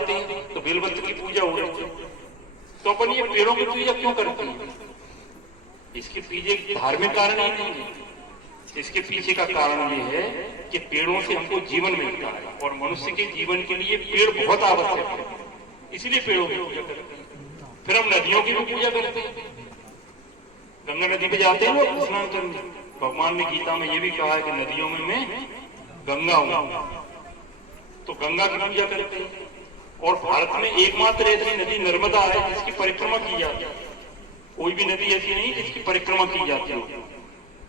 चढ़ाते हैं तो बेलपत्र की पूजा हो रही है। तो अपन ये पेड़ों की पूजा क्यों करते हैं? इसके पीछे धार्मिक कारण ही नहीं है। इसके पीछे का कारण ये है कि पेड़ों से हमको जीवन मिलता है और मनुष्य के जीवन के लिए पेड़ बहुत आवश्यक है, इसलिए पेड़ों की पूजा करते हैं। फिर हम नदियों की भी पूजा करते हैं। गंगा नदी पे जाते हैं लोग स्नान करने। भगवान ने गीता में ये भी कहा है कि नदियों में मैं गंगा हूं, तो गंगा की पूजा करते हैं। और भारत में एकमात्र ऐसी नदी नर्मदा है जिसकी परिक्रमा की जाती है। कोई भी नदी ऐसी नहीं जिसकी परिक्रमा की जाती है।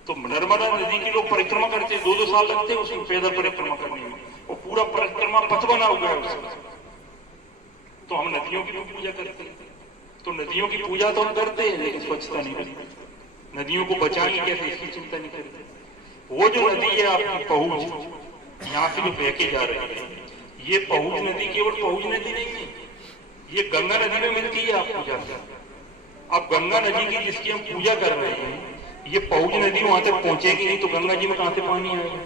तो नर्मदा नदी की लोग परिक्रमा करते हैं, 2-2 साल लगते हैं उसमें पैदल परिक्रमा करने में, और पूरा परिक्रमा पथ बना हुआ है उसका। तो हम नदियों की भी पूजा करते हैं। तो नदियों की पूजा तो हम करते हैं लेकिन स्वच्छता नहीं करते। नदियों को बचाएंगे कैसे इसकी चिंता नहीं करते। वो जो नदी है आपकी पहुंच, यहाँ से जो बह के जा रही है, ये पहुंच नदी केवल पहुंच नदी नहीं है, ये गंगा नदी में मिलती है आपको जाकर। अब गंगा नदी की जिसकी हम पूजा कर रहे हैं, ये पहुंच नदी वहां तक पहुंचेगी नहीं तो गंगा जी में कहां से पानी आएगा?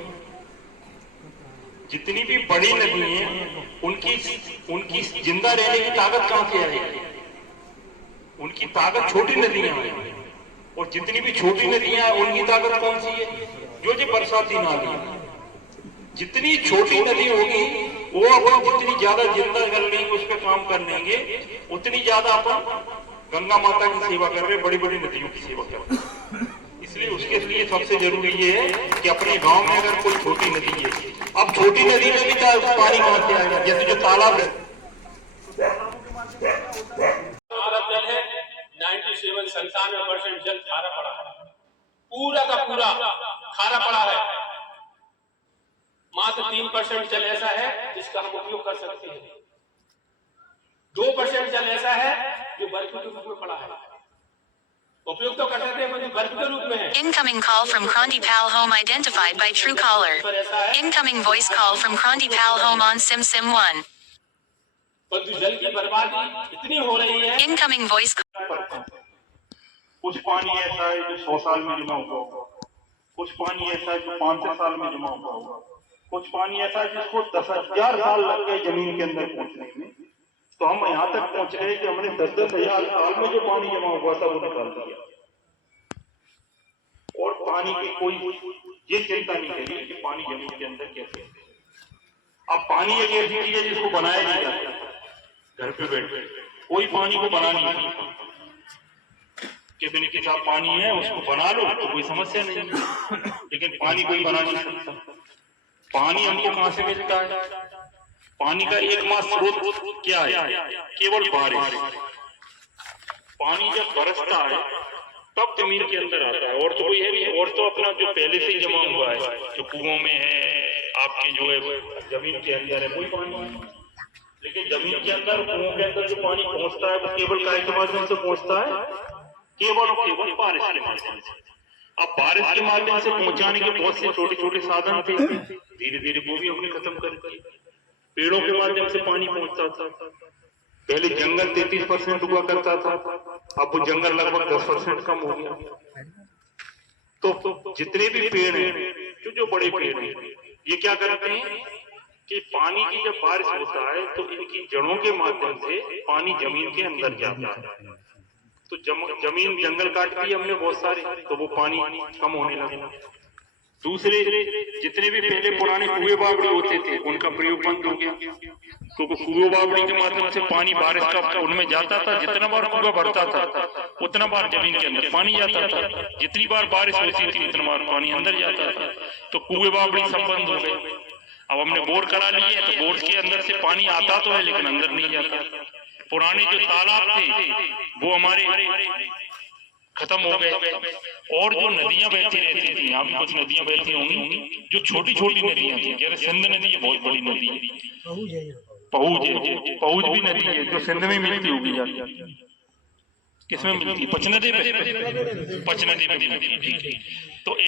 जितनी भी बड़ी नदी हैं उनकी जिंदा रहने की ताकत कहां से आएगी? उनकी ताकत छोटी नदियां हैं, और जितनी भी छोटी नदियां हैं उनकी ताकत कौन सी है? जो बरसाती नाली है। जितनी छोटी नदी होगी वो अपन जितनी ज्यादा जिंदा कर लेंगे, उस पर काम कर लेंगे, उतनी ज्यादा अपन गंगा माता की सेवा कर रहे, बड़ी बड़ी नदियों की सेवा कर रहे। इसलिए उसके लिए सबसे जरूरी ये है कि अपने गांव में अगर कोई छोटी नदी है, अब छोटी नदी में भी पानी कहां से आएगा? जैसे जो तालाब है, जल है 97-97% जल खारा पड़ा है, पूरा का पूरा खारा पड़ा है। मात्र 3% जल ऐसा है जिसका हम उपयोग कर सकते हैं। 2% जल ऐसा है जो बर्फ के रूप में पड़ा है, उपयोग तो कर सकते हैं पर बर्फ के रूप में है। Incoming call from Kranti Pal Home identified by Truecaller. Incoming voice call from Kranti Pal Home on Sim 1. परंतु जल की बर्बादी इतनी हो रही है। Incoming voice कुछ पानी ऐसा है जो 100 साल में जमा हुआ होगा, कुछ पानी ऐसा है जो 500 साल में जमा हुआ होगा, कुछ पानी ऐसा है जिसको 10,000 साल लग गए जमीन के अंदर पहुंचने में। तो हम यहाँ तक पहुंच गए कि हमने 10-10 हजार साल में जो पानी जमा हुआ था वो निकाल दिया, और पानी की कोई ये चिंता नहीं करी कि पानी जमीन के अंदर कैसे है। अब पानी एक ऐसी चीज है जिसको बनाया नहीं जाता। घर पे बैठे कोई पानी को बना नहीं सकता, कितने के साथ पानी है उसको बना लो तो कोई समस्या नहीं, लेकिन पानी कोई बना नहीं सकता। पानी हमको कहां से मिलता है? पानी का एकमात्र स्रोत क्या है? केवल बारिश। पानी जब बरसता है तब जमीन के अंदर आता है, और तो कोई है नहीं। और तो अपना जो पहले से जमा हुआ है, जो कुओं में है, आपके जो है जमीन के अंदर है, कोई पानी नहीं। लेकिन जमीन के अंदर, कुओं के अंदर जो पानी पहुंचता है वो केवल काय के माध्यम से पहुंचता है? केवल और केवल बारिश के माध्यम से। अब बारिश के माध्यम से पहुंचाने के बहुत से छोटे छोटे साधन थे, धीरे धीरे वो भी हमने खत्म कर दिए। पेड़ों के माध्यम से पानी पहुंचता था। पहले जंगल 33% हुआ करता था, अब वो जंगल लगभग 10% कम हो गया। तो जितने भी पेड़ हैं, जो बड़े पेड़ हैं, ये क्या करते हैं कि पानी की जब बारिश होता है तो इनकी जड़ों के माध्यम से पानी जमीन के अंदर जाता है। तो जमीन जंगल काट दी हमने बहुत सारे, तो वो पानी कम होने लगा। दूसरे जितने भी पहले पुराने कुएं बावड़ी होते थे उनका प्रयोग बंद हो गया, तो कुएं बावड़ी के माध्यम से पानी बारिश का उनमें जाता था। जितना बार कुआं भरता था उतना बार जमीन के अंदर पानी जाता था, जितनी बार बारिश होती थी उतना बार पानी अंदर जाता था। तो कुएं बावड़ी सब बंद हो गए। अब हमने बोर करा लिए, तो बोर के अंदर से पानी आता तो है लेकिन अंदर नहीं जाता। पुराने जो तालाब थे वो हमारे खत्म हो गए, और जो नदियां बहती रहती थी, यहाँ भी कुछ नदियां बहती होंगी जो छोटी छोटी नदियां थी। जैसे सिंध नदी है, बहुत बड़ी नदी है, पहुज भी नदी है जो सिंध में मिलती होगी। किसमें मिलती है? पचनदे पे मिलती है। तो